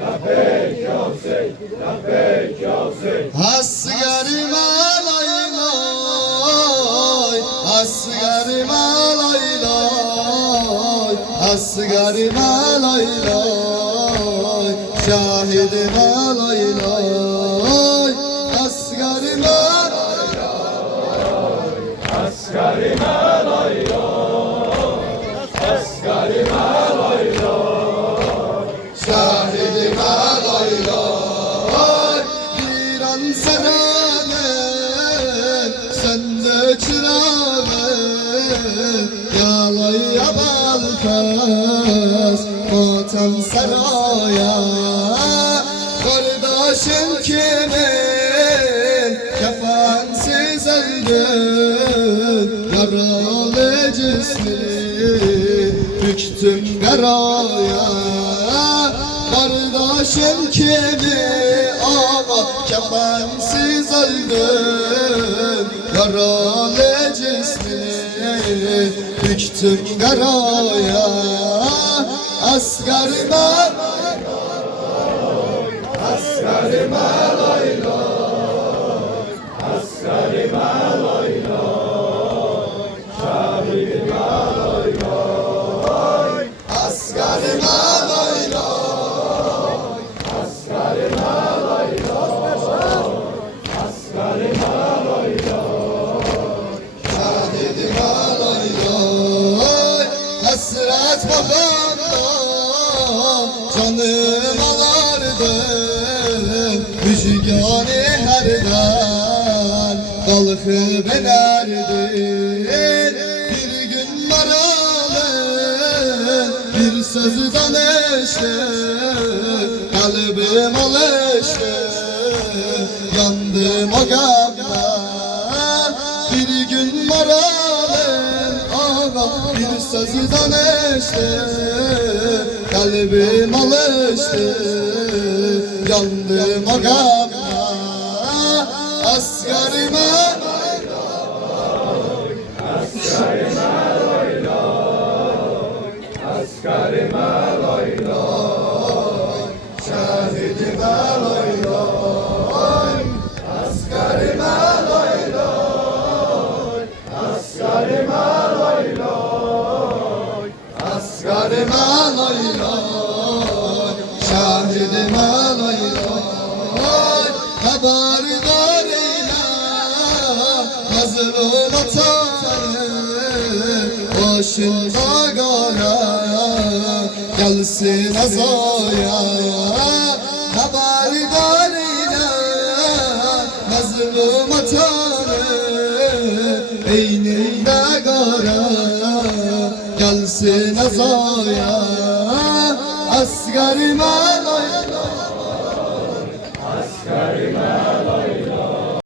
Labbaik ya Hüseyin, labbaik ya Hüseyin. Asgarime lay lay, asgarime lay lay, asgarime lay lay, şahidime lay lay, asgarime lay lay, Asgarime lay lay, asgarime lay lay, şahidime lay lay. Bir an sarane, sende çırağım, yalay yabal fes, matem saraya. Kardeşim kimin, kefensiz öldün, yaralı cismini büktüm garaya. Kardeşim kimi ağa, kefensiz öldün, yaralı cismini büktüm garaya. Asgarime asgarime lay lay, asgarime lay lay, şahidime lay lay, asgarime lay lay, asgarime lay lay, asgarime lay lay, şahidime lay lay. Hasret babamda canım alardın, müjgani herden kalkıp inerdin. Bir gün maralın bir sözü danıştı, kalbim alıştı, yandım o gamdan. Bir gün maralın ağa bir sözü danıştı, kalbim alıştı, yandım o gamdan. Asgarime asgarime lay lay, asgarime lay lay, şahidime lay lay, asgarime lay lay, asgarime lay lay, asgarime lay lay, şahidime lay lay. Haberdar eyle mazlum atanı, başında gara gelsin azaya. Haberdar eyle mazlum atanı, beyninde gara gelsin azaya. Asgarime lay lay, asgarime